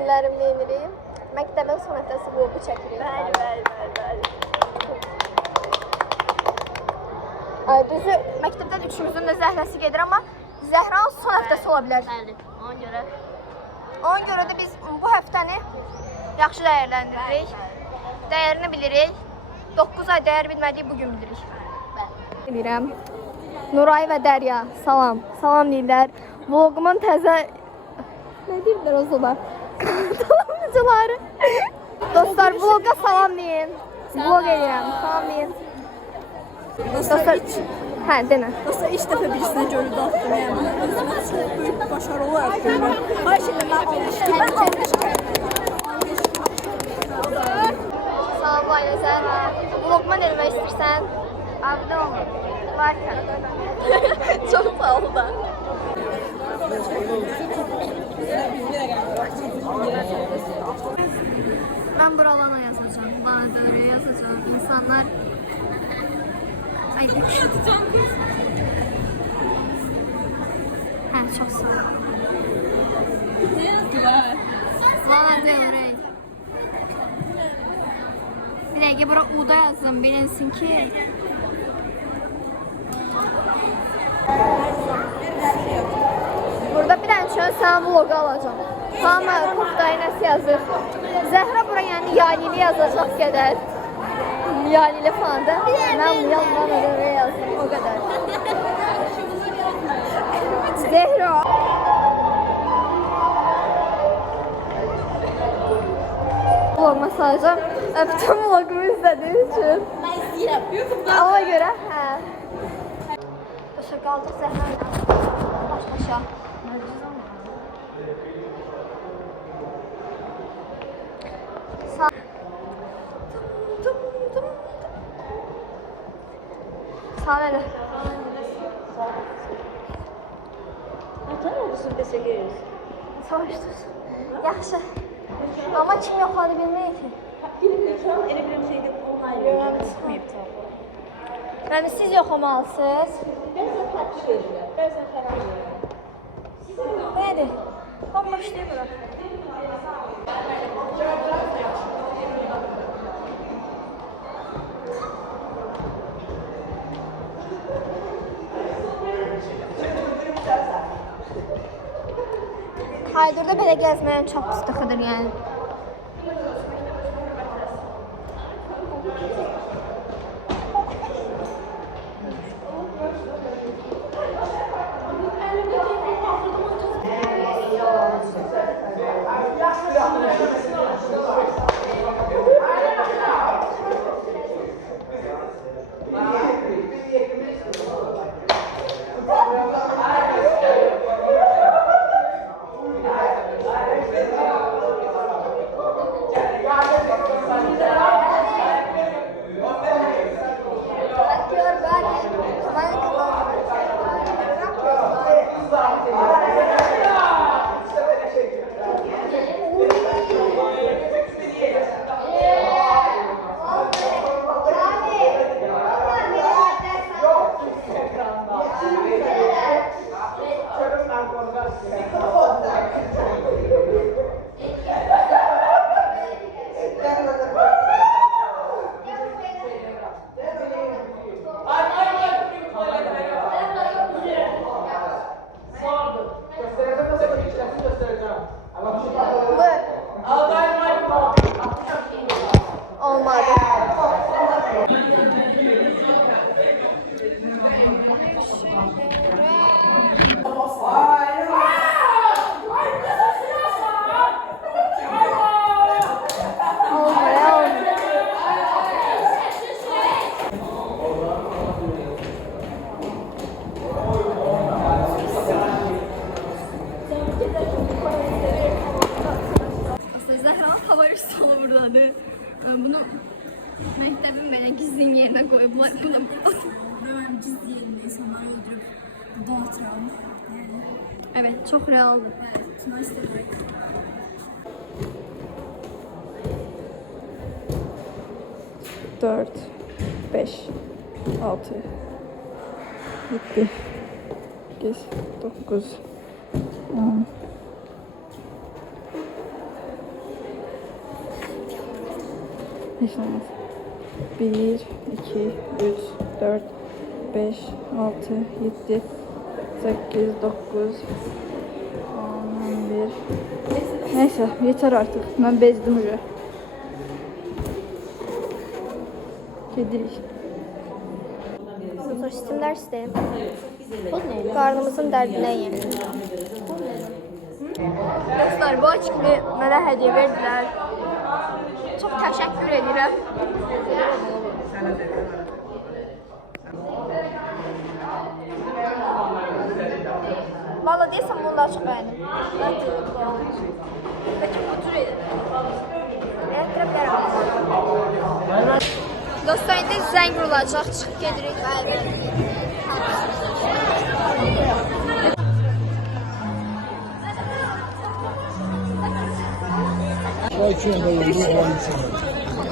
günlərim neyinirim? Məktəbin son həftəsi vlogu çəkirik. Bəli. Düzü, məktəbdən üçümüzün də zəhləsi gedir, amma Zəhranın son həftəsi ola bilər. Bəli, ona görə. Ona görə də biz bu həftəni yaxşı dəyərləndiririk. Dəyərini bilirik. 9 ay dəyər bilmədik, bugün bilirik. Bilirəm. Nuray və Dərya, salam. Salam deyirlər. Vlogumun təzə... Nə deyirlər o zaman? Dolamıcıları. Dostlar, vloga salam deyin. Vlog edirəm, salam deyin. Dostlar, hə, denə. Dostlar, ilk dəfə birisinə görüldü attım. Yəni, özümə çox böyük başarı olaraq görürəm. Hayır, şimdi mən almışdım. Salam Bayləsən. Vloguma nə demək istəyirsən? Abdə olun. Varkən. Çox sağ ol da. Ben buralarına yazacağım. Bağdırıya yazacağım. İnsanlar... Ay, hə, çox sağ ol. Valla deyirək. Bir dəqiqə bura uda yazdım. Bilinsin ki... Burada bir dənə üçün sən vlogu alacağım. Hamı Kuftayı nəsə yazır. Zəhra bura yəni Yalili yazacaq qədər. Yalili falan da. Mən yandan öyle yazdım. O qədər. Zehra. Vloguma salacağım. Bütün vlogumu izlediğiniz için. Mən istəyirəm. Ona göre, hə. Başa qaldıq Zəhra. Baş-başa. Sağ ol elə. Atan oldusun bəsəgəyiz. Savaşdırsın. Yaxşı. Amma kim yoxladı bilməyək ki. Bilmirəm, elə bir şeydə olmayır. Yəni siz yoxlamalısınız. Bəzən fərqli verirlər, bəzən fərqli verirlər. Nədir? Bax, başlayıram. Kaydırda belə gəzməyən çox pislixidir yəni. Bunu məktəbin belə gizli yerinə qoyublar. Bunu Mən gizli yerində insanları öldürüb dağıtıram. evet, çox realdır. Kino istəmək. 4, 5, 6, 7, 8, 9, 10, Heç nə olmaz. 1, 2, 3, 4, 5, 6, 7, 8, 9, 10, 11. Neyse, yeter artık. Ben bezdim уже. Gedirik. Sosyal dersteyim. Karnımızın dərdinə yerim. Dostlar, bu açıqlı mənə hədiyyə verdilər. Çox təşəkkür edirəm. Valla deyəsən bunları çox bəyəndim. Bəlkə ucur edir. Elektrə bilərəm. Dostlar, indi zəng olacaq. Çıxıb gedirik.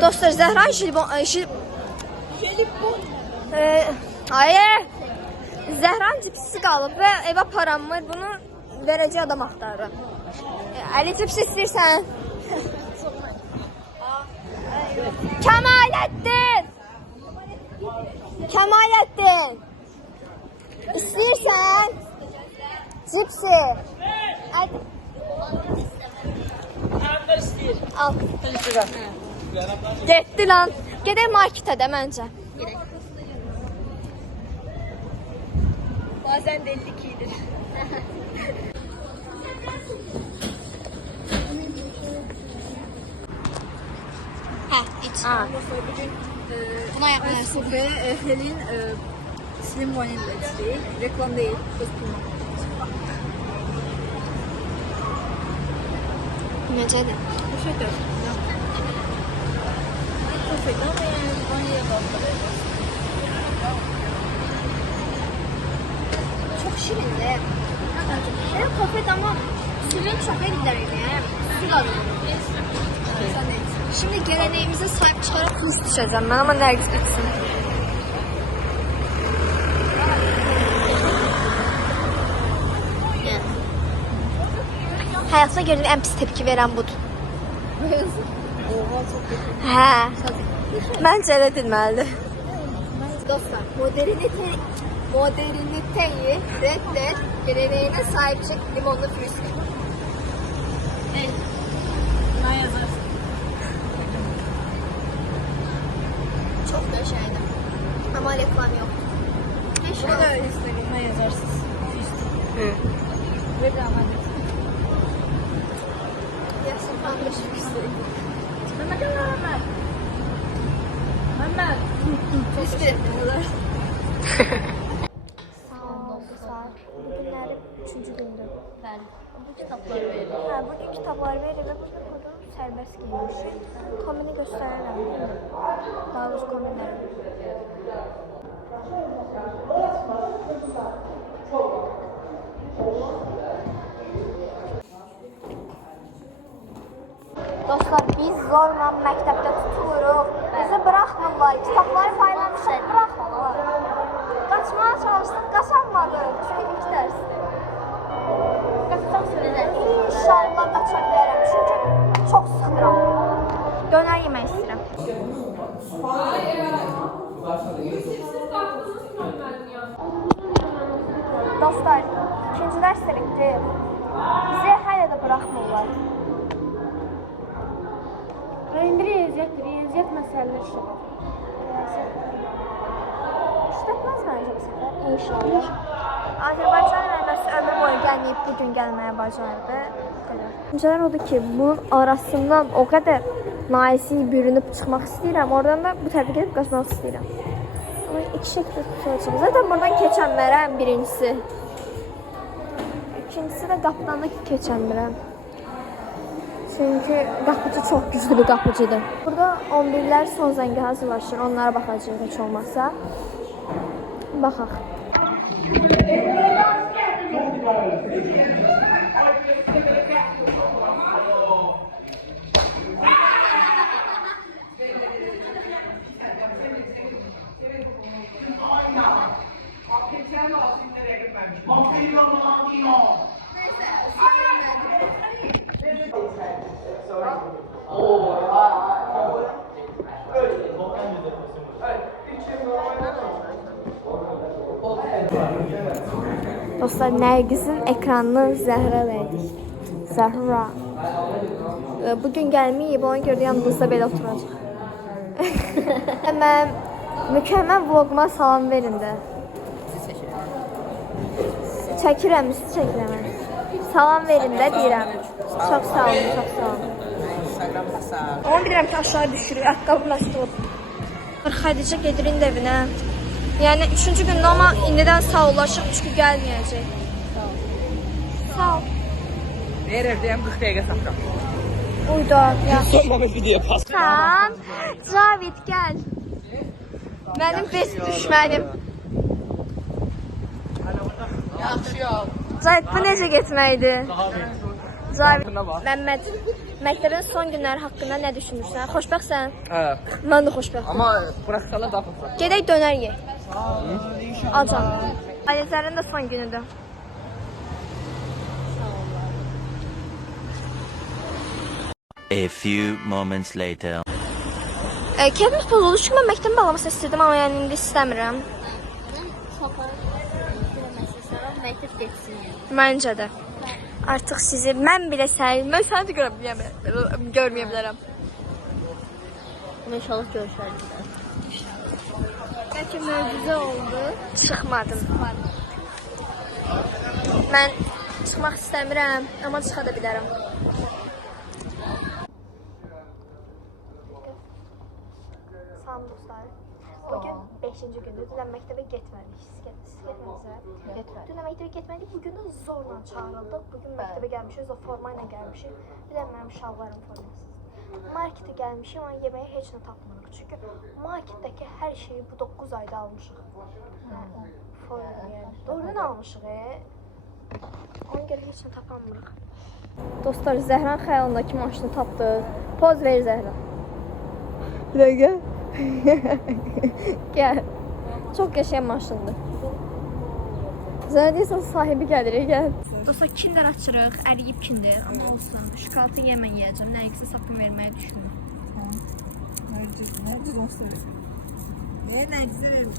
Dostlar, Zəhra Zəhran cipsi qalıb və evə paramır. Bunu verəcək adam axtarır. Əli cipsi istəyirsən? Kemalettin! Kemalettin! İstəyirsən? Cipsi. Al. Getdi lan. Gedək marketə də məncə. Bazen de 52'dir. Ha, iç. Bugün Buna yapmayasın. ve Helin Slim Vanilla içtiği. Reklam değil. Kız pulma. Necədir? Teşekkür. Çok ama yani vanilya kapları. Çok şirin de. Benim kafede ama suyun çok gider yani. Su da Şimdi geleneğimize sahip çıkarak hız düşeceğim ben ama Nergis bitsin. Hayatımda gördüğüm en pis tepki veren budur. Hə. Məncə elə deməlidir. Dostlar, moderniteyi reddet, geleneğine sahip çık, limonlu pürüzsün. Ne yazarsın? Çok da şeydi. Ama reklam yok. O da öyle istedim. Ne yazarsın? Reklam hadi. Yaşın kalmışım istedim. Mehmet. İşte. Sağ olun dostlar. Bugünlerim 3. gündür. Ben bu kitapları veririm. Ha, bugün kitaplar verir ve bugün kodum serbest giymişim. Komini gösteririm. Daha doğrusu kombinlerim. Dostlar, biz zorla məktəbdə tutuluruq. Bizi bıraxmırlar. Kitabları paylamışıq, bıraxmırlar. Qaçmağa çalışdıq, qaçamadık. Çünki ilk dərsdir. İnşallah qaça bilərəm. Çünki çox sıxıram. Dönər yemək istəyirəm. Dostlar, ikinci dərs də bitti. Bizi hələ də bıraxmırlar. İndi riyaziyyat məsələləri işlədir. İşlətməz məncə bu səfər. İnşallah. Azərbaycan rəhbərsi ömür boyu gəlməyib, bugün gəlməyə bacardı. Düşüncələr odur ki, bunun arasından o qədər naisi bürünüb çıxmaq istəyirəm. Oradan da bu tərəfə gedib qaçmaq istəyirəm. Ama iki şəkildə tutulacaq. Zaten buradan keçənlərəm birincisi. İkincisi də qapıdan da keçənlərəm. Çünki qapıcı çox güclü bir qapıcıdır. Burada 11'lər son zəngi hazırlaşır. Onlara baxacağıq heç olmazsa. Baxaq. Dostlar, Nərgizin ekranını Zəhra verdik. Zəhra. Bugün gəlməyib, ona görə də yanımızda belə oturacaq. Mən mükəmməl vloguma salam verin də. Çəkirəm, siz çəkirəm. Salam verin də deyirəm. Çox sağ olun, çox sağ olun. Ama bilirəm ki, aşağı düşürük, ayaqqabım asılıb. Xədicə gedir indi evinə. Yəni 3-cü gündə, amma indidən sağollaşıq çünki gəlməyəcək. Sağ ol. Eğer evdeyim 40 dəqiqə saxram. Uyda, yaxşı. Sormamız video pas. Sən, Cavid, gəl. Mənim best düşmənim. Yaxşı yol. Cavid, bu necə getməkdir? Cavid, Buna bax. Məmməd, məktəbin son günləri haqqında nə düşünürsən? Xoşbəxtsən? Hə. Mən də xoşbəxtəm. Amma buraxsalar daha xoşlar. Gedək dönər yeyək. Acam. Ailələrin də son günüdür. A few moments later. Keyfimiz pozuldu çünki mən məktəbi bağlamaq istədim, amma yəni indi istəmirəm. Məncə də. Artıq sizi mən belə mən səni də görməyə bilərəm. İnşallah görüşərik. Bəlkə möcüzə oldu. Çıxmadım. Mən çıxmaq istəmirəm, amma çıxa da bilərəm. Salam dostlar. Bugün 5-ci gündür. Dünən məktəbə getmədik. Siz getmədinizsə? Dünən məktəbə getmədik. Bugün də zorla çağırıldıq. Bugün məktəbə gəlmişik, o forma ilə gəlmişik. Bir də mənim şalvarım formasız. Marketə gəlmişik, amma yeməyə heç nə tapmırıq. Çünki marketdəki hər şeyi bu 9 ayda almışıq. Doğrudan almışıq. Ona görə heç nə tapamırıq. Dostlar, Zəhran xəyalındakı maşını tapdıq. Poz ver Zəhra. Bir dəqiqə. Gəl. Çox qəşəng maşındır. Zəhra deyirsən sahibi gəlir, gəl. Dostlar, kinder açırıq, əriyib kinder. Amma olsun, şokolatını yemən yiyəcəm. Nərgizə sapın verməyə düşünürüm. Nərgiz onu sevirəm. Nərgizə verirəm.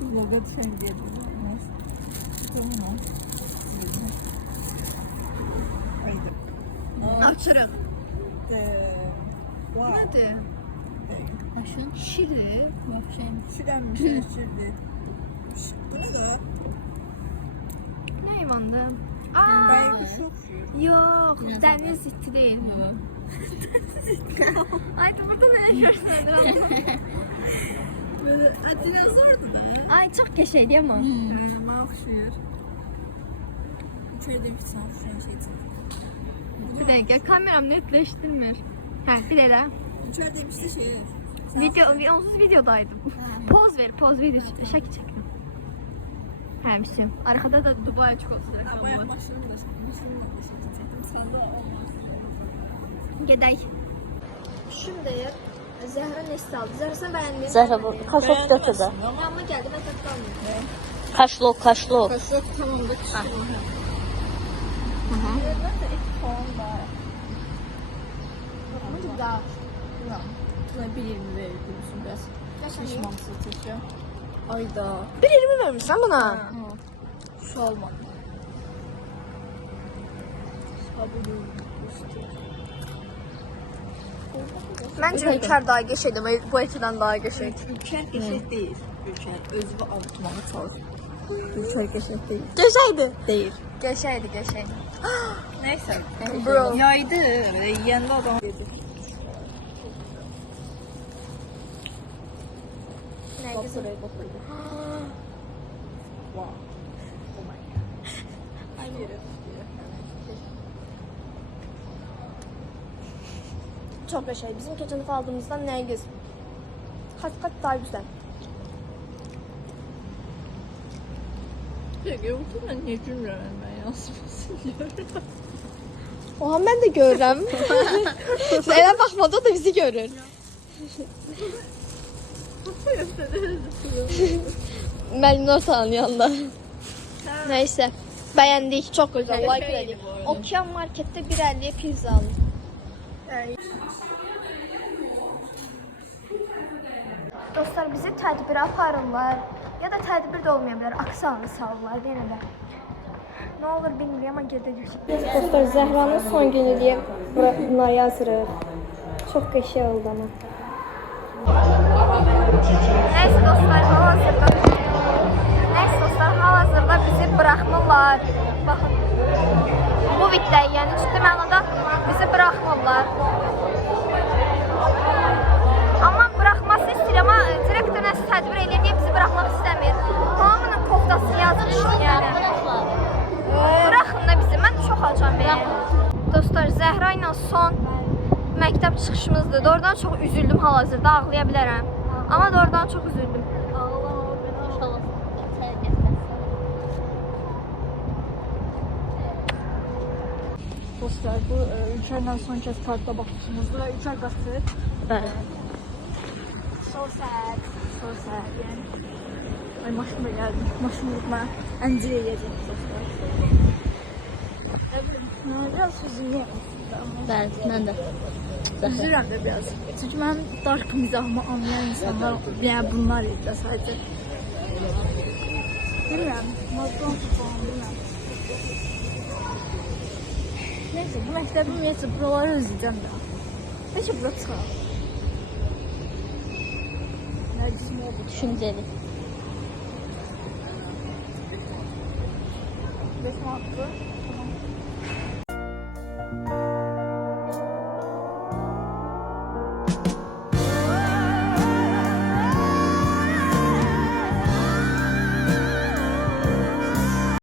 Vloga düşən deyəcəm. Tamam. Açırıq. Bu Nədir? Şirdir. şirənmiş, şirdir. Bu ne da? Nə heyvandır? Baykuş oxşuyur. Yox, dəniz iti deyil. Ay, burada nə görünür? Böyle dinozordur da. Ay, çox qəşəngdir amma. Bana oxşuyur. İçeride bir tane oxşuyan şey çıxır. Bir dəqiqə, kameram netləşdirmir. Hə, bir elə. İçeride bir şey. Onsuz videodaydım. Poz ver, video şəkil çəkin. Hə, misin. Arxada da Dubai çikolatası Bayağı rəqamı var. başını da çəkdim. Səndə olmaz. Gedək. Şimdi Zəhra nə istədi? Zəhra sən bəyəndin? Zəhra bu kaşlok götür də. Amma gəldi, mən tapdamıyorum. Kaşlok. Kaşlok tamam da kışın. Buna bir 20 verirdim biraz. Şişmansız çekiyor. Ayda. 1.20 vermişsən buna. Şu olmadı. Məncə Ülker daha qəşəngdir, bu etidən daha qəşəng. Ülker geçek değil. Ülker özünü anlatmağa çalış. Ülker geçek değil. Qəşəngdir. Değil. Qəşəngdir. Neyse. Bro. Yaydı. Yiyende adam gelecek. Nə güzel. Wow. Oh my god. Ay yeri. Çox qəşəng. Bizim keçən dəfə aldığımızdan Nərgiz. Qat daha güzel. Peki bu ben ne cümlem ben yazmasın diyorum. Oha, mən də görürəm. Zeynep baxmadı, o da bizi görür. Məlimlər sağın yanında. Neyse. Bəyəndik. Çox gözəl. Like elədik. Okean marketdə 1.50'ye pizza alın. Dostlar, bizi tədbirə aparırlar. Ya da tədbir də olmaya bilər. Aksanlı salırlar yenə də. Nə olur bilmirəm amma gedəcək. Dostlar, Zəhranın son günü deyə bunları yazırıq. Çox qəşəng oldu ama. Nəysə dostlar, hal-hazırda bizi buraxmırlar. Baxın, bu videoyu, yəni ciddi mənada bizi buraxmırlar. Amma buraxması istəyir, amma direktor nəsə tədbir edir deyə bizi buraxmaq istəmir. Hamının koftasını yazmışım yəni. Buraxın da bizi, mən çox acam verir. Dostlar, Zəhra ilə son məktəb çıxışımızdır. Doğrudan çox üzüldüm hal-hazırda, ağlaya bilərəm. Amma doğrudan çox üzüldüm. Dostlar, bu Ülker'den son kez kartla bakışımızda ve Ülker gazete. Bəli. So sad. So sad yani. Ay maşınla geldim. Maşını ben Endire'ye yiyeceğim dostlar. Biraz üzülüyorum aslında ama. Bəli, mən də. Üzülürüm de biraz. Çünkü ben dark mizahımı anlayan insanlar yani bunlar izle sadece. Bilmiyorum. Mazlum falan bilmiyorum. Neyse bu məktəbim neyse buraları özleyeceğim ya. Neyse bura çıxalım. Nərgisim oldu. Düşüncəli. Resim attı.